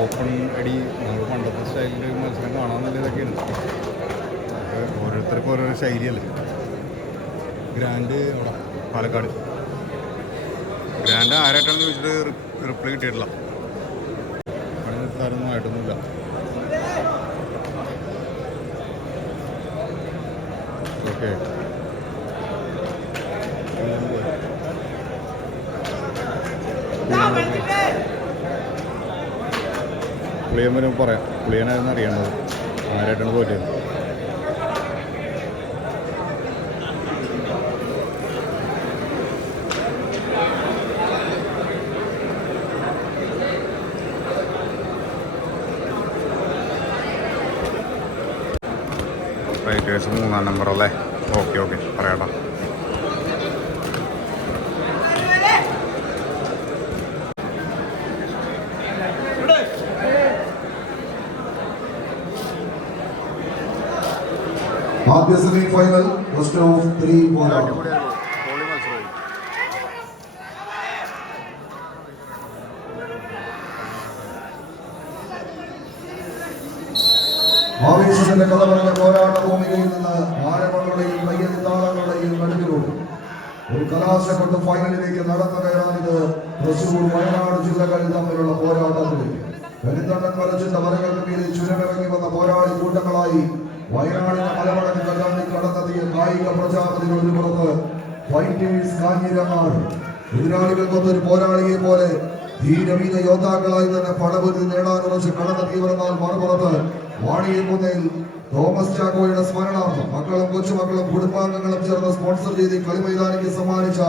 Open അടി നമ്മൾ പണ്ടത്തെ സ്റ്റൈലിൽ മത്സരം കാണാമെന്നുള്ള ഇതൊക്കെയുണ്ട്. ഓരോരുത്തർക്കും ഓരോരോ ശൈലിയല്ലേ. ഗ്രാൻഡ് അവിടെ പാലക്കാട് ഗ്രാൻഡ് ആരായിട്ടാണെന്ന് ചോദിച്ചിട്ട് റിപ്ലൈ കിട്ടിയിട്ടില്ല. പണി നിർത്താനൊന്നും ആയിട്ടൊന്നുമില്ല. ഓക്കെ, പുളിയൻ വരുമ്പോൾ പറയാം. പുളിയനായിരുന്നു അറിയേണ്ടത്, ആരായിട്ടാണ് തോറ്റത്. റൈറ്റേഴ്സ് 3-ാം നമ്പർ അല്ലേ? ഓക്കെ ഓക്കെ, പറയാട്ടോ. ആദ്യ സെമി ഫൈനൽ ഫസ്റ്റ് ഓഫ് 3 പോരാട്ടം. ആവേശത്തിന്റെ കഥ പറഞ്ഞ പോരാട്ട ഭൂമികയിൽ നിന്ന് ആരവങ്ങളുടെയും കയ്യടിത്താളങ്ങളുടെയും നടുവിലൂടെ ഒരു കലാശക്കൊട്ട് ഫൈനലിലേക്ക് നടന്നു കയറാനിത് തൃശൂർ വയനാട് ജില്ലകൾ തമ്മിലുള്ള പോരാട്ടത്തിലേക്ക് കരിന്തണ്ടൻ വരച്ചിന്റെ വരകൾക്ക് കീഴിൽ ചുരമിറങ്ങി വന്ന പോരാളി കൂട്ടങ്ങളായി വയനാടിന്റെ മലവടക്ക് കല്ലാണ്ടി കടന്നെത്തിയ കായിക പ്രജാപതികൾ ഒരു പുറത്ത് ഫൈറ്റേഴ്സ് കാഞ്ഞിരങ്ങാട്. എതിരാളികൾക്കൊന്നൊരു പോരാളിയെ പോലെ ധീരവീര യോദ്ധാക്കളായി തന്നെ പടപൊരുതി നേടാനുറച്ച് കടന്നെത്തിയവരെന്നാൽ മറുപുറത്ത് വാണിയൻകുന്നേൽ തോമസ് ചാക്കോയുടെ സ്മരണാർത്ഥം മക്കളും കൊച്ചുമക്കളും കുടുംബാംഗങ്ങളും ചേർന്ന് സ്പോൺസർ ചെയ്ത് കളിമൈതാനിക്ക് സമ്മാനിച്ച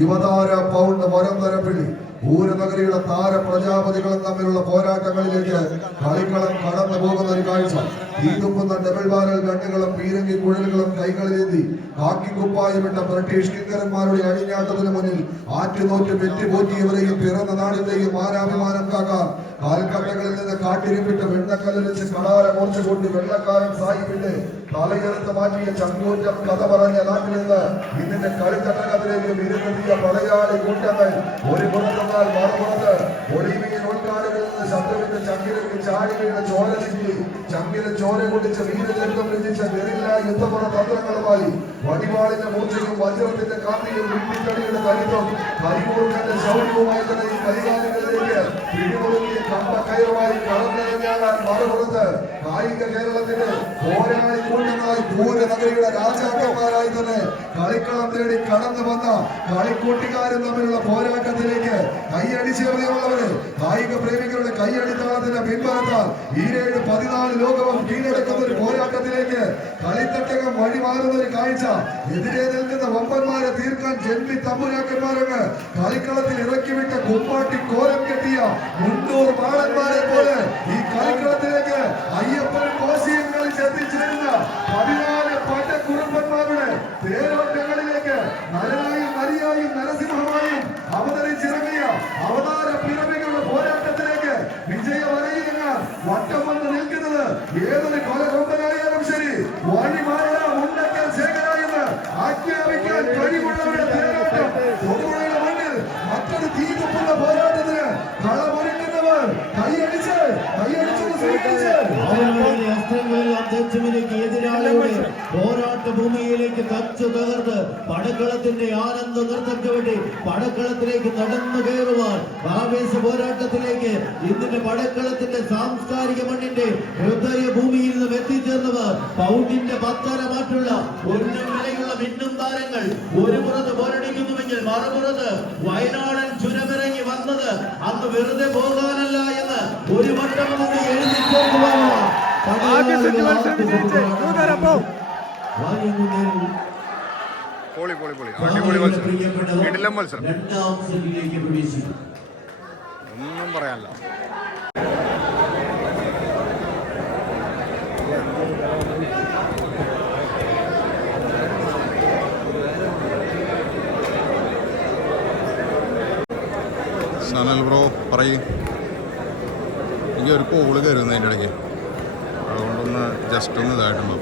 യുവതാര പൗണ്ട് വരം തരപ്പിള്ളി പൂരനഗരിയുടെ താര പ്രജാപതികളും തമ്മിലുള്ള പോരാട്ടങ്ങളിലേക്ക് കളിക്കളം കടന്നു പോകുന്ന ഒരു കാഴ്ച. തീതുപ്പുന്ന ഡബിൾ ബാരൽ ഗണ്ണുകളും പീരങ്കി കുഴലുകളും കൈകളിലേന്തി കാക്കിക്കുപ്പായമിട്ട ബ്രിട്ടീഷ് കിങ്കരന്മാരുടെ അഴിഞ്ഞാട്ടത്തിന് മുന്നിൽ ആറ്റുനോറ്റ് പെറ്റുപോറ്റിയവരെയും പിറന്ന നാടിന്റെയും മാനാഭിമാനം കാക്കാൻ കാൽക്കട്ടകളിൽ നിന്ന് കാട്ടിരിപ്പിട്ട് വെണ്ണക്കല്ലിച്ച് കടാര മോർച്ച കൊണ്ടി വെള്ളക്കാരൻ സാഹിബിന്റെ തലയെടുത്ത് മാറ്റിയ ചങ്കൂറ്റം കഥ പറഞ്ഞ നാട്ടിൽ നിന്ന് ഇതിന്റെ കളിത്തട്ടകത്തിലേക്ക് വിരുന്നെത്തിയ പടയാളി കൂട്ടങ്ങൾ ഒരു പുറത്തെന്നാൽ മറുപുറത്ത് ഒളിവിയിൽ ഉൾക്കാടുകളിൽ നിന്ന് ശത്രുവിന്റെ ചങ്കിലേക്ക് ചാടി വീണ ചോര ചിന്തി ചങ്കിലെ ചോര കുടിച്ച് വീരചരിതം രചിച്ച ഗറില്ല യുദ്ധപുറ തന്ത്രങ്ങളുമായി വടിവാളിന്റെ മൂർച്ചയും വജ്രത്തിന്റെ കാന്തിയും വിട്ടിക്കടിയുടെ കരുത്തും കരിമൂർഖന്റെ ശൗര്യവുമായി തന്നെ ഈ കൈകാലികളിലേക്ക് പിടിമുറുക്കിയ കമ്പക്കയറുമായി കടന്നിറങ്ങാൻ മറുപുറത്ത് കായിക കേരളത്തിന്റെ പോരാളി കൂട്ടങ്ങളായി പൂരനഗരിയുടെ രാജാക്കന്മാരായി തന്നെ കളിക്കളം തേടി കടന്നു വന്ന കളിക്കൂട്ടുകാരും തമ്മിലുള്ള പോരാട്ടത്തിലേക്ക് കൈയടിച്ചേറിയുള്ളവര് കായിക പ്രേമികളുടെ കൈയടിത്താളത്തിന്റെ പിൻബലത്താൽ 14 ലോകവും കീഴടക്കുന്ന ഒരു പോരാട്ടത്തിലേക്ക് കളിത്തട്ടകം വഴിമാറുന്ന ഒരു കാഴ്ച. എതിരെ നിൽക്കുന്ന വമ്പന്മാരെ തീർക്കാൻ ജന്മി തമ്പുരാക്കന്മാരങ്ങ് കളിക്കളത്തിൽ ഇറക്കിവിട്ട കുമ്പാട്ടി കോലം കെട്ടിയ 300 മാളന്മാരെ പോലെ ഈ കളിക്കളത്തിലേക്ക് അയ്യപ്പനും കോശിയും കളിച്ചെത്തിച്ചേരുന്ന 14 പട്ടക്കുറുമ്പന്മാരുടെ പേരോട്ടങ്ങളിലേക്ക് നരനായും നരിയായും നരസിംഹമായും അവതരിച്ചിറങ്ങിയ അവതാര പിറവികളുടെ പോരാട്ടത്തിലേക്ക് വിജയവരയിറങ്ങാൻ വട്ടം വന്ന് നിൽക്കുന്നത് ഏതൊരു കൊലകൊമ്പനായാലും ശരി വാണിമാല മുണ്ടക്കൽ ശേഖരായെന്ന് ആജ്ഞാപിക്കാൻ കഴിവുള്ളവരുടെ തേരോട്ടം തൊടുപുഴയുടെ മണ്ണിൽ മറ്റൊരു തീതുപ്പുള്ള പോരാട്ടത്തിന് കളമൊരുക്കുന്നവർ കൈയടിച്ച് എതിരാളിയുടെ പോരാട്ട ഭൂമിയിലേക്ക് കച്ചു തകർന്ന് പടക്കളത്തിന്റെ ആനന്ദ നൃത്തത്തിന് വേണ്ടി പടക്കളത്തിലേക്ക് നടന്നു കയറുവാൻ ആവേശ പോരാട്ടത്തിലേക്ക് ഇതിന്റെ പടക്കളത്തിന്റെ സാംസ്കാരിക മണ്ണിന്റെ ഹൃദയ ഭൂമിയിൽ നിന്നും എത്തിച്ചേർന്നവർ പൗണ്ടിന്റെ പത്തരമാറ്റുള്ള ഒന്നും വിലയുള്ള മിന്നും താരങ്ങൾ ഒരു പുറത്ത് പോരടിക്കുന്നുവെങ്കിൽ മറുപുറത്ത് വയനാടൻ ചുരമിറങ്ങി വന്നത് അന്ന് വെറുതെ പോകാനല്ല എന്ന് ഒരു വട്ടം എഴുതി ചേർക്കുവാനുള്ള ഒന്നും പറയാനല്ല. സനൽ ബ്രോ പറയൂ. എനിക്ക് ഒരു കോള് കയറുന്നു അതിൻ്റെ ഇടയ്ക്ക്, അതുകൊണ്ടൊന്ന് ജസ്റ്റ് ഒന്ന് ഇതായിട്ടുണ്ടോ.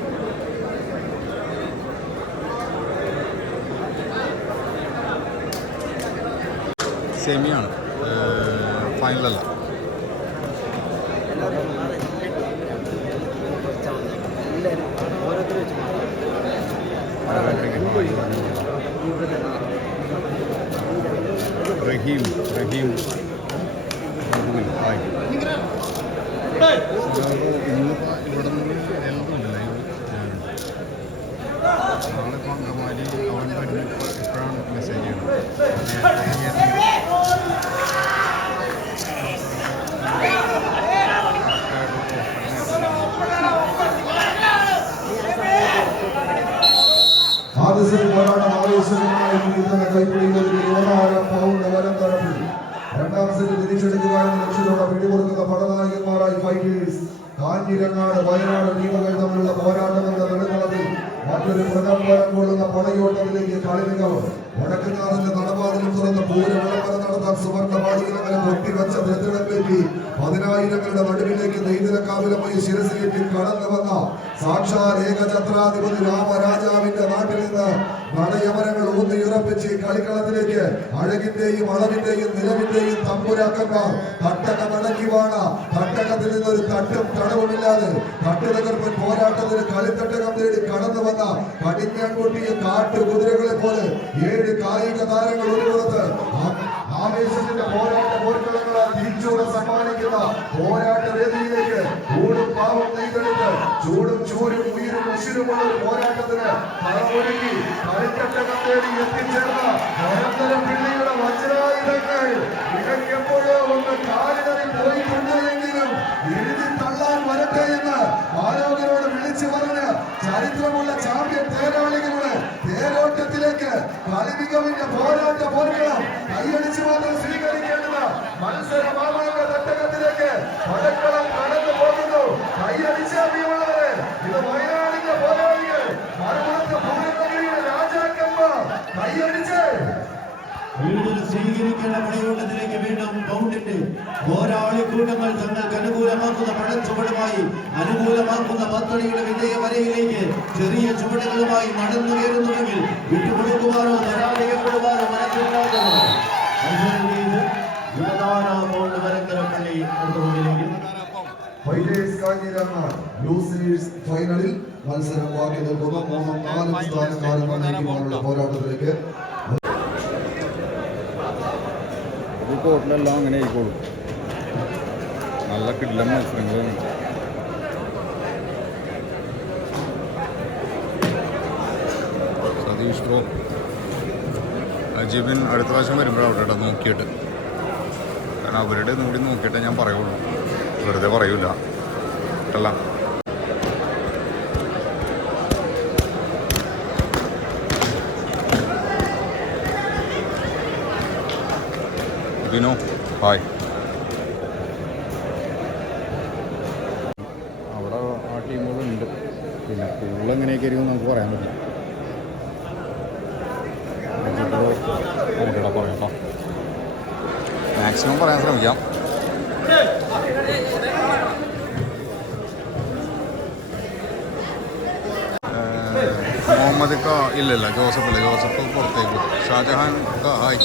സെമിയാണ്, ഫൈനലല്ല. റഹീം ഹായ്. ഇന്നിപ്പോൾ ഇവിടെ നിന്ന് എല്ലാം നാളെ ഇപ്പോൾ അങ്കമാലി അവൻ വരുന്ന ഇപ്പോഴാണ് മെസ്സേജ് ചെയ്യുന്നത്. ആദ്യ പോരാട്ടം ആവേശകരമായ കൈപ്പിടിയിലേക്ക് 16 പൗണ്ട് വരം തരത്തിൽ രണ്ടാം സെറ്റ് തിരിച്ചെടുക്കുക എന്ന ലക്ഷ്യത്തോടെ പിടികൊടുക്കുന്ന പടനായകന്മാരായി ഫൈറ്റേഴ്സ് കാഞ്ഞിരങ്ങാട് വയനാട് ടീമുകൾ തമ്മിലുള്ള പോരാട്ടങ്ങളുടെ നടുത്തളത്തിൽ മറ്റൊരു പ്രകമ്പനം കൊള്ളുന്ന പടയോട്ടത്തിലേക്ക് കളിമികവ് വടക്കുന്നാഥന്റെ നടപാതലും തുറന്ന് പൂരവിളംബരം നടത്താൻ സുവർണ പാടികളങ്ങനെ പൊട്ടിവെച്ച നെത്തിടപ്പേറ്റി 10,000ങ്ങളുടെ നടുവിലേക്ക് നെയ്തിലക്കാവിലമായി ശിരസിലേറ്റി കടന്നു വന്ന സാക്ഷാൽ ഏകഛത്രാധിപതി രാമരാജാവിന്റെ നാട്ടിൽ നിന്ന് നടയമരങ്ങൾ ഊന്നിയുറപ്പിച്ച് കളിക്കളത്തിലേക്ക് അഴകിന്റെയും അളവിന്റെയും നിലവിന്റെയും തമ്പുരാക്കന്മാർ തട്ടകമടക്കി വാണ തട്ടകത്തിൽ നിന്നൊരു തട്ടും തടവുമില്ലാതെ തട്ടുതകർപ്പൻ പോരാട്ടത്തിന് കളിത്തട്ടകം തേടി കടന്നു വന്ന കടിഞ്ഞാൻകുട്ടിയും കാട്ടുകുതിരകളെ പോലെ 7 കായിക താരങ്ങൾ ഒരു പുറത്ത് ആവേശത്തിന്റെ പോർക്കളങ്ങളാൽ തിരിച്ചൂടെ സമ്മാനിക്കുന്ന പോരാട്ട വേദിയിലേക്ക് ഊടും പാവം നെയ്തെടുത്ത് ചൂടും ചൂരും ഉയരും ഉശിരുമുള്ള ഒരു പോരാട്ടത്തിന് കളമൊരുക്കി കളിത്തട്ടകം തേടി എത്തിച്ചേർന്ന നിരന്തരം പിള്ളിയുടെ വജ്രായുധങ്ങൾ ഇടയ്ക്കെപ്പോഴോ ഒന്ന് കാലിടറിൽ പോയിട്ടുണ്ട് എങ്കിലും എഴുതി തള്ളാൻ വരട്ടെ എന്ന് ആരോഗ്യരോട് വിളിച്ചു പറഞ്ഞ് ചരിത്രമുള്ള ചാമ്പ്യൻ തേരാളികളുടെ തേരോട്ടത്തിലേക്ക് കളിമികവിന്റെ പോരാട്ട പോർക്കളം കൈയടിച്ചു മാത്രം സ്വീകരിക്കേണ്ടത് മത്സരമാമാങ്ക തട്ടകത്തിലേക്ക് പടക്കളം കടന്നു പോകുന്നു. കൈയടിച്ചുള്ളവരെ ഇത് വയനാടിന്റെ പോരാളികൾ മറുപുറത്ത് പൂരനഗരിയുടെ രാജാക്കന്മാർ കൈയടിച്ച് സ്വീകരിക്കേണ്ട പടയോട്ടത്തിലേക്ക് വീണ്ടും കൗണ്ടിന്റെ പോരാളിക്കൂട്ടങ്ങൾ തങ്ങൾക്ക് അനുകൂലമാക്കുന്ന പടച്ചുവടുമായി അനുകൂലമാക്കുന്ന പത്തടിയുടെ വിജയ വരയിലേക്ക് ചെറിയ ചുവടുകളുമായി നടന്നു കയറുന്നുവെങ്കിൽ വിട്ടുകൊടുക്കുവാനോ പരാജയപ്പെടുവാനോ മനസ്സിലാകുന്നു. ഫൈനലിൽ മത്സരം ബാക്കി നിൽക്കുന്ന 3-4 സ്ഥാനക്കാരുള്ള പോരാട്ടത്തിലേക്ക് കോട്ടിലെല്ലാം അങ്ങനെ ആയിക്കോളും. നല്ല കിടിലൻ മത്സരങ്ങളാണ്. സതീഷ് ബ്രോ അജീബിൻ അടുത്ത പ്രാവശ്യം വരുമ്പോഴാണ് അവിടെ നോക്കിയിട്ട്, കാരണം അവരുടെ കൂടി നോക്കിയിട്ടേ ഞാൻ പറയുള്ളൂ, വെറുതെ പറയൂല കേട്ടല്ല. വിനോ ഹായ്. അവിടെ ആ ടീമുകളുണ്ട്, പിന്നെ കൂടുതൽ എങ്ങനെയൊക്കെ ആയിരിക്കും നമുക്ക് പറയാൻ പറ്റില്ല. പറയാം, മാക്സിമം പറയാൻ ശ്രമിക്കാം. മുഹമ്മദ് ക ഇല്ലല്ല, ജോസഫ് പുറത്തേക്ക്. ഷാജഹാൻ ക ഹായ്.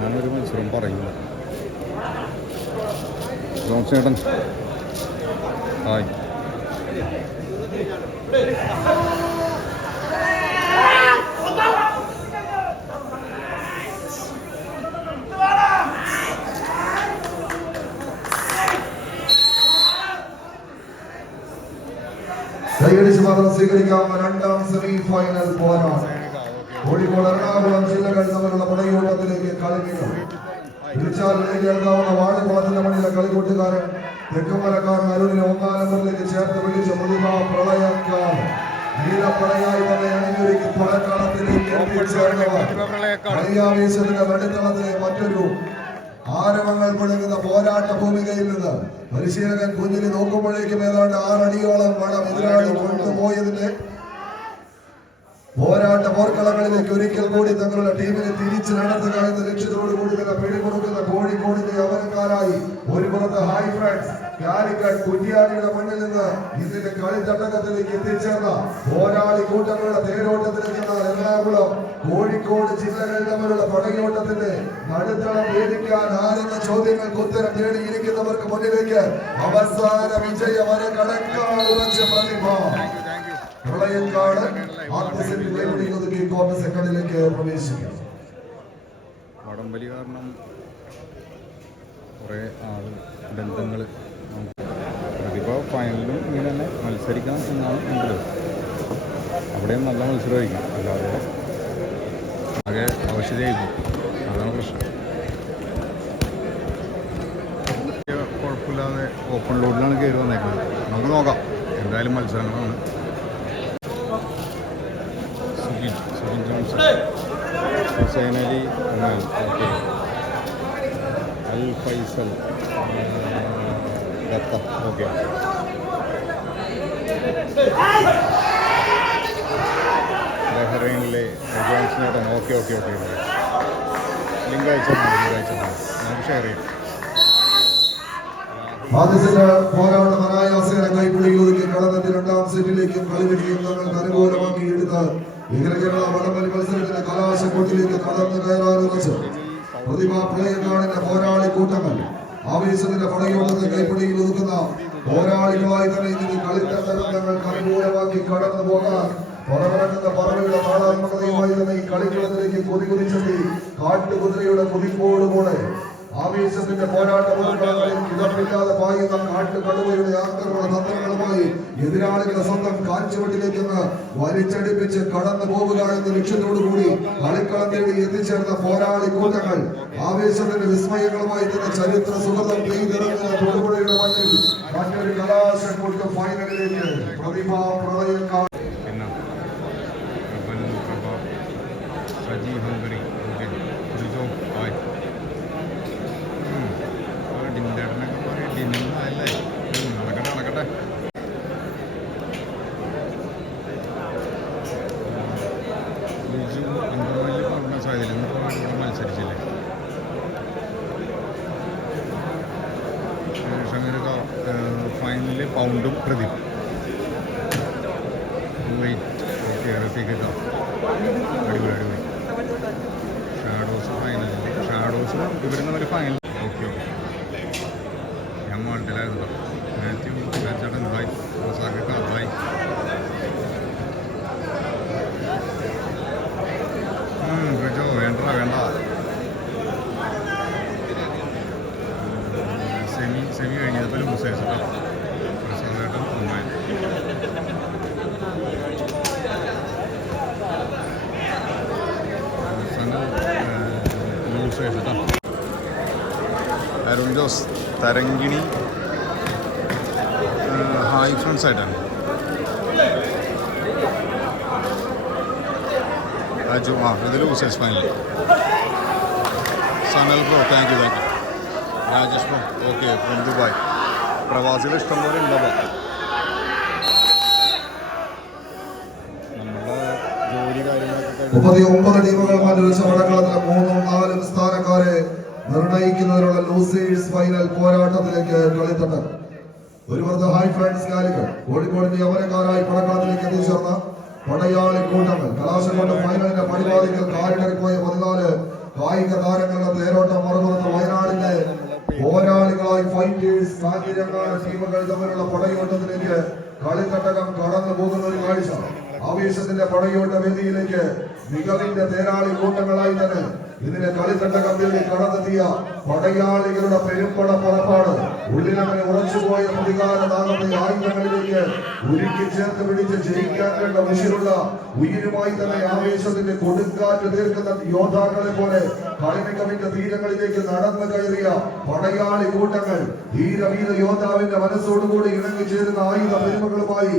ഞാനൊരു മത്സരം പറയില്ല. ജോൺസേട്ടൻ ഹായ്. കൈയടിച്ച് മാത്രം സ്വീകരിക്കാവുന്ന രണ്ടാം സെമി ഫൈനൽ പോരാട്ടം. കോഴിക്കോട് എറണാകുളം ജില്ലകൾ തമ്മിലുള്ള പടയോട്ടത്തിലേക്ക് കളിക്കുന്നു. വിളിച്ചാൽ കേൾക്കാവുന്ന വാഴക്കുളത്തിന്റെ മണിയിലെ കളിക്കൂട്ടുകാരൻ തെക്കുമലക്കാരൻ അരുണിനെ 1-ാം നമ്പറിലേക്ക് ചേർത്ത് പിടിച്ച പ്രതിഭാ പ്രളയക്കാരൻ നീലപ്പടയായി തന്നെ അണിഞ്ഞൊരുക്കി പടക്കളത്തിലേക്ക് എത്തിച്ചേർന്നവർ കളിയാവേശത്തിന്റെ നടുത്തളത്തിലെ മറ്റൊരു ആരവങ്ങൾ മുഴങ്ങുന്ന പോരാട്ട ഭൂമികയിൽ നിന്ന് പരിശീലകൻ കുഞ്ഞിന് നോക്കുമ്പോഴേക്കും ഏതാണ്ട് 6 അടിയോളം പണം എതിരാളി കൊണ്ടുപോയതിന്റെ പോരാട്ട പോർക്കളങ്ങളിലേക്ക് ഒരിക്കൽ കൂടി തങ്ങളുടെ ടീമിനെ തിരിച്ചു നടത്തുക എന്ന ലക്ഷ്യത്തോടു കൂടി തന്നെ പിടികൊടുക്കുന്ന കോഴിക്കോടിന്റെ യവനക്കാരായി ഒരു പുറത്ത് ഹായ് ഫ്രണ്ട്സ് കാലിക്കറ്റ് കുറ്റിയാടിയുടെ മണ്ണിൽ നിന്ന് ഇതിന്റെ കളിത്തട്ടകത്തിലേക്ക് എത്തിച്ചേർന്ന പോരാളി കൂട്ടങ്ങളുടെ തേരോട്ടത്തിലേക്ക് എറണാകുളം കോഴിക്കോട് ജില്ലകൾ തമ്മിലുള്ള പടയോട്ടത്തിന്റെ നടുത്തളം വേദിക്കാൻ ആരെന്ന ചോദ്യങ്ങൾക്ക് ഉത്തരം തേടിയിരിക്കുന്നവർക്ക് മുന്നിലേക്ക് അവസാന വിജയം വരെ കടക്കാൻ ഉറച്ച പ്രതിഭ പ്രളയക്കാട് ആത്മസെന്റ് കൈപിടിയിൽ ഒതുക്കി ക്വാർട്ടർ സെക്കൻഡിലേക്ക് പ്രവേശിക്കും. വടംവലി കാരണം കുറേ ബന്ധങ്ങൾ അതിപ്പോൾ ഫൈനലിലും ഇങ്ങനെ തന്നെ മത്സരിക്കണം എന്നാണ് എങ്കിൽ അവിടെയും നല്ല മത്സരമായിരിക്കും, അല്ലാതെ ആകെ ആവശ്യതയായിരിക്കും. അതാണ് പ്രശ്നം. കുഴപ്പമില്ലാതെ ഓപ്പൺ ലോഡിലാണ് കയറി വന്നേക്കുന്നത്. നമുക്ക് നോക്കാം, എന്തായാലും മത്സരങ്ങളാണ്. Subin Johnson, Hussain Ali Oman, okay, Al Faisal Datta, okay, ബഹ്റൈനിലെ Johnson, okay okay okay, link അയച്ചാൽ നമുക്ക് ഷെയർ ചെയ്യാം. ആദ്യത്തെ പോരാട്ടം അനായാസേന കൈപ്പിടിയിൽ ഒതുക്കി കടന്നെത്തി രണ്ടാം സെറ്റിലേക്കും കളിവിധിയും തങ്ങൾക്ക് അനുകൂലമാക്കി എടുത്ത് കേരള വടംവലി മത്സരത്തിന്റെ കലാശക്കൊട്ടിലേക്ക് കടന്നു കയറാനുറച്ച് പ്രതിഭാ പ്ലേയർക്കാടിന്റെ പോരാളി കൂട്ടങ്ങൾ ആവേശത്തിന്റെ പടയോട്ടത്തെ കൈപ്പിടിയിൽ ഒതുക്കുന്ന പോരാളികളായി തന്നെ ഇതിന് കളിത്തങ്ങൾക്ക് അനുകൂലമാക്കി കടന്നു പോകാൻ പുറകിറങ്ങുന്ന പറവയുടെ താളാത്മകതയുമായി തന്നെ ഈ കളിക്കളത്തിലേക്ക് കൊതികുതിച്ചെത്തി കാട്ടുകുതിരയുടെ കുതിപ്പോടുകൂടെ ആവേശത്തിന്റെ പോരാട്ടങ്ങളിൽ കിടപ്പില്ലാതെ പായുന്ന കാട്ടുകടുവയുടെ ആക്രമണ തന്ത്രങ്ങളുമായി എതിരാളികളുടെ സ്വന്തം കാൽച്ചുവട്ടിലേക്ക് വലിച്ചടിപ്പിച്ച് കടന്നു പോവുക എന്ന ലക്ഷ്യത്തോടുകൂടി കളിക്കളം തേടി എത്തിച്ചേർന്ന പോരാളി കൂട്ടങ്ങൾ ആവേശത്തിന്റെ വിസ്മയങ്ങളുമായി തന്നെ ചരിത്ര സുഗതം പെയ്തിറങ്ങുന്ന തൊടുപുഴയുടെ മണ്ണിൽ മറ്റൊരു കലാശക്കൊട്ട് ഫൈനലിലേക്ക് പ്രതിഭാ പ്രളയക്കാർ മത്സരിച്ചില്ലേ ഫൈനലിൽ പൗണ്ടും പ്രദീപ് അടിപൊളി അടിപൊളി ഷാഡോസ് ഫൈനലിൽ ഷാഡോസ് ഇവരും തമ്മിൽ ഫൈനൽ. ഓക്കെ ഓക്കെ, ഞാൻ മാൾട്ടിലായിരുന്നു. മാത്യു ചേട്ടൻ ബായ്, റസാഖ് ബായ്. ബ്രിജോ വേണ്ട വേണ്ട. സെമി കഴിഞ്ഞപ്പോൾ ലൂസേഴ്സ് കേട്ടോ. പ്രസാദേട്ടൻ ഒന്നായി. ലൂസേഴ്സ് കേട്ടോ. അരുൺ ജോസ് തരങ്കിണി ഹായ് ഫ്രണ്ട്സ് ആയിട്ടാണ്. അജു ഇത് losers final. Sanal bro thank you. Rajesh bro okay from Dubai. പ്രവാസികൾ ഇഷ്ടം പോലെ ഉണ്ടാവാം. നമ്മുടെ ജോലി കാര്യങ്ങളൊക്കെ 39 ടീമുകൾ മാറ്റിവെച്ച വടക്കളത്തിലെ 3ഉം 4ഉം സ്ഥാനക്കാരെ നിർണയിക്കുന്നതിനുള്ള ലൂസേഴ്സ് ഫൈനൽ പോരാട്ടത്തിലേക്ക് കളിത്തട്ട്. ഒരു ഹായ് ഫ്രണ്ട്സ് കാലിക്കൽ കോഴിക്കോടിന്റെ യൗവനക്കാരായി പടക്കളത്തിലേക്ക് എത്തിച്ചേർന്ന പടയാളി കൂട്ടങ്ങൾ കലാശക്കൊട്ട് ഫൈനലിന്റെ പടിവാതിക്കൽ കാലിടറിപ്പോയ 14 കായിക താരങ്ങളുടെ തേരോട്ടം മറുപുറത്ത് വയനാടിന്റെ പോരാളികളായി ഫൈറ്റേഴ്സ് കാഞ്ഞിരങ്ങാട് ടീമുകൾ തമ്മിലുള്ള പടയോട്ടത്തിലേക്ക് കളിത്തട്ടകം കടന്നു പോകുന്ന ഒരു കാഴ്ച. ആവേശത്തിന്റെ പടയോട്ട വേദിയിലേക്ക് മികവിന്റെ തേരാളി കൂട്ടങ്ങളായി തന്നെ ഇതിന്റെ കളിത്തട്ടകം തേടി കടന്നെത്തിയ പടയാളികളുടെ പെരുമ്പട പുറപ്പാട് ഉള്ളിലങ്ങനെ ഉറച്ചുപോയ പ്രതികാര നാഗത്തെ ആയുധങ്ങളിലേക്ക് ഉരുക്കി ചേർത്ത് പിടിച്ച് ജയിക്കാൻ വേണ്ട മുഷിലുള്ള ഉயிருമായി തന്നെ ആവേശത്തിന്റെ കൊടുങ്കാറ്റ് തീർക്കുന്ന യോദ്ധാക്കളെ പോലെ കളിമികവിന്റെ തീരങ്ങളിലേക്ക് നടന്നു കയറിയ പടയാളി കൂട്ടങ്ങൾ ധീരവീര യോദ്ധാവിന്റെ മനസ്സോടുകൂടി ഇണങ്ങിച്ചേരുന്ന ആയുധ പെരുമകളുമായി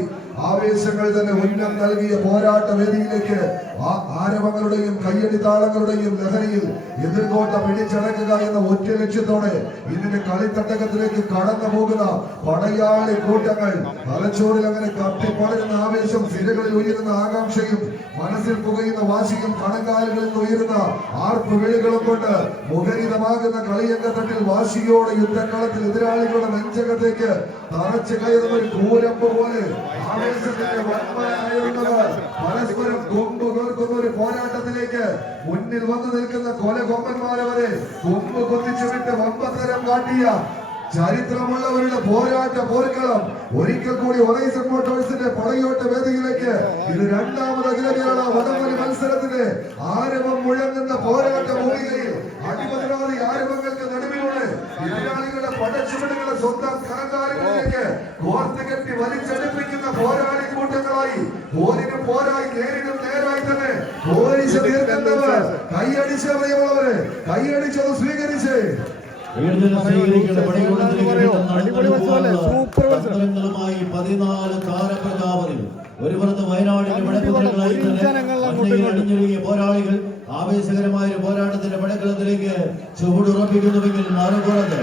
ആവേശങ്ങൾ തന്നെ ഉന്നം നൽകിയ പോരാട്ട വേദിയിലേക്ക് ആ ആരവങ്ങളുടെയും കയ്യടി താളങ്ങളുടെയും ലഹരിയിൽ എതിർകോട്ട പിടിച്ചടക്കുക എന്ന ഒറ്റ ലക്ഷ്യത്തോടെ ഇതിന്റെ കളിത്തട്ടകത്തിലേക്ക് കടന്നു പോകുന്ന പടയാളി കൂട്ടങ്ങൾ തലച്ചോറിൽ അങ്ങനെ കത്തിപ്പടരുന്ന ആവേശം, സിരകളിൽ ഉയരുന്ന ആകാംക്ഷയും മനസ്സിൽ പുകയുന്ന വാശിയും കണങ്കാലുകളിൽ ഉയരുന്ന ആർപ്പുവിളികളും കൊണ്ട് മുഖരിതമാകുന്ന കളിയങ്കത്തട്ടിൽ വാശിയോടെ യുദ്ധക്കളത്തിൽ എതിരാളികളുടെ നെഞ്ചകത്തേക്ക് തറച്ചു കയറുന്ന ഒരു കൂരമ്പ് പോലെ ആവേശത്തിന്റെ വന്മയറുന്നവർ പരസ്പരം കൊമ്പ് കോർക്കുന്ന ഒരു പോരാട്ടത്തിലേക്ക് മുന്നിൽ വന്നു നിൽക്കുന്ന കൊലകൊമ്പന്മാരെ വരെ കൊമ്പ് കൊത്തിച്ചു വിട്ട് വമ്പത്തരം കാട്ടിയ ചരിത്രമുള്ളവരുടെ പോരാട്ട പോർക്കളം ഒരിക്കൽ കൂടി ഹൊറൈസൺ മോട്ടോഴ്സിന്റെ പടയോട്ട വേദിയിലേക്ക് ഇത് രണ്ടാമത് അഖില കേരള വടംവലി മത്സരത്തിന്റെ ആരവം മുഴങ്ങുന്ന പോരാട്ട ഭൂമികയിൽ അടിമതിരാതി ആരവങ്ങൾക്ക് നടുവിലൂടെ എതിരാളികളുടെ പടച്ചുവടുകളെ സ്വന്തം കരകാരങ്ങളിലേക്ക് കോർത്ത് കെട്ടി വലിച്ചെടുപ്പിക്കുന്ന പോരാളി കൂട്ടങ്ങളായി പോരിനും പോരായി നേരിനും നേരായി തന്നെ പോരിച്ച് തീർക്കുന്നവർ കൈയടിച്ച് അറിയുള്ളവരെ കൈയടിച്ചത് സ്വീകരിച്ച് സൂപ്പറുമായി 14 താരപ്രതാപതികൾ ഒരു പുറത്ത് വയനാടിന്റെ പോരാളികൾ ആവേശകരമായ ഒരു പോരാട്ടത്തിന്റെ പടക്കളത്തിലേക്ക് ചുവടുറപ്പിക്കുന്നുവെങ്കിൽ മറുപുറത്ത്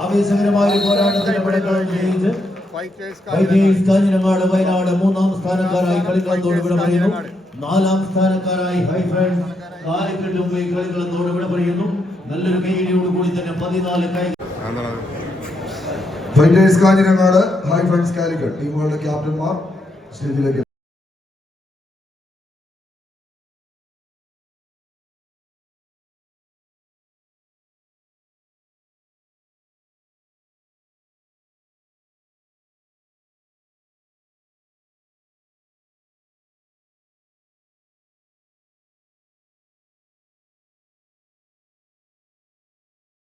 ആവേശകരമായ ഒരു പോരാട്ടത്തിന്റെ പടക്കളം ജയിച്ച് കാഞ്ഞിരങ്ങാട് വയനാട് 3ാം സ്ഥാനക്കാരായി കളികളത്തോട് വിട പറയുന്നു. 4ാം സ്ഥാനക്കാരായി ഹൈ ഫ്രണ്ട്സ് കാലിക്കറ്റും കളികളത്തോട് വിട പറയുന്നു. നല്ലൊരു കൈയടിയോട് കൂടി തന്നെ 14 കൈ fighters Kanhirangad, hi friends Calicut ടീമുകളുടെ ക്യാപ്റ്റന്മാർ സ്റ്റേജിലേക്ക്